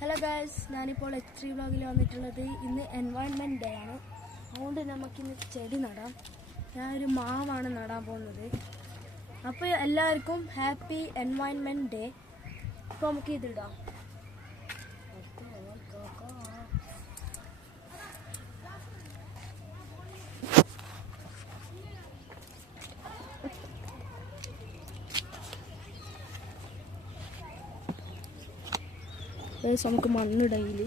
Hello guys, ഞാനിപ്പോൾ H3 വ്ളോഗിൽ വന്നിട്ടുള്ളത്. ഇന്ന് എൻവയോൺമെൻറ്റ് ഡേ ആണ്. അതുകൊണ്ട് നമുക്കിന്ന് ചെടി നടാം. ഞാനൊരു മാവാണ് നടാൻ പോകുന്നത്. അപ്പോൾ എല്ലാവർക്കും ഹാപ്പി എൻവയോൺമെൻറ്റ് ഡേ. അപ്പോൾ നമുക്ക് ഇതിടാം. നമുക്ക് മണ്ണിടയിൽ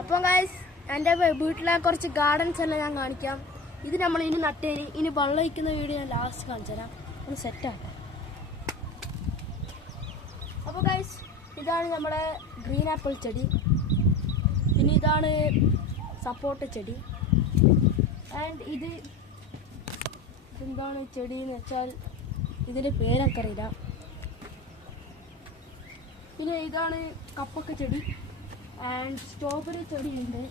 അപ്പം ഗൈസ്, എൻ്റെ വീട്ടിലെ കുറച്ച് ഗാർഡൻസ് എല്ലാം ഞാൻ കാണിക്കാം. ഇത് നമ്മൾ ഇനി നട്ടേന്, ഇനി വെള്ളം ഒഴിക്കുന്ന വീഡിയോ ഞാൻ ലാസ്റ്റ് കാണിച്ചു തരാം. ഒന്ന് സെറ്റാക്കാം. അപ്പോൾ ഗൈസ്, ഇതാണ് നമ്മുടെ ഗ്രീൻ ആപ്പിൾ ചെടി. പിന്നെ ഇതാണ് സപ്പോട്ട ചെടി. ആൻഡ് ഇതെന്താണ് ചെടി എന്ന് വെച്ചാൽ ഇതിൻ്റെ പേരൊക്കറിയില്ല. പിന്നെ ഇതാണ് കപ്പക്ക ചെടി ആൻഡ് സ്ട്രോബെറി ചെടിയുണ്ട്.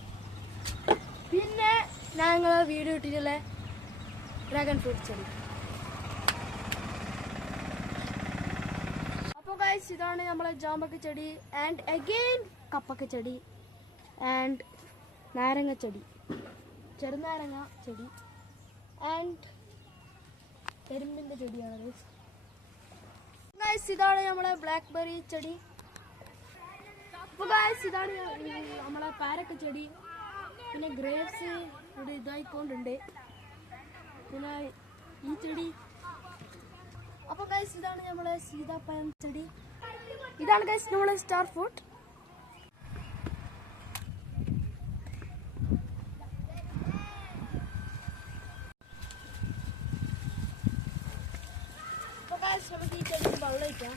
പിന്നെ ഞങ്ങൾ വീഡിയോ ഇട്ടിട്ടുള്ള ഡ്രാഗൺ ഫ്രൂട്ട് ചെടി. അപ്പോൾ ഗൈസ്, ഇതാണ് നമ്മളെ ജാമ്പക്ക ചെടി ആൻഡ് അഗെയിൻ കപ്പക്ക ചെടി ആൻഡ് നാരങ്ങ ചെടി, ചെറുനാരങ്ങ ചെടി ആൻഡ് കരിമ്പിൻ്റെ ചെടിയാണ് ഗൈസ്. ഇതാണ് നമ്മളെ ബ്ലാക്ക്ബെറി ചെടി. അപ്പോൾ ഗൈസ്, ഇതാണ് നമ്മളെ പാരക്ക ചെടി. പിന്നെ ഗ്രേപ്സ് ഇവിടെ ഇതായിക്കൊണ്ടുണ്ട്. പിന്നെ ഈ ചെടി. അപ്പോൾ ഗൈസ്, ഇതാണ് നമ്മളെ സീതാപ്പഴം ചെടി. ഇതാണ് ഗൈസ് നമ്മളെ സ്റ്റാർ ഫ്രൂട്ട്. നമുക്ക് ഈ ചെടിക്ക് വെള്ളം ഒഴിക്കാം.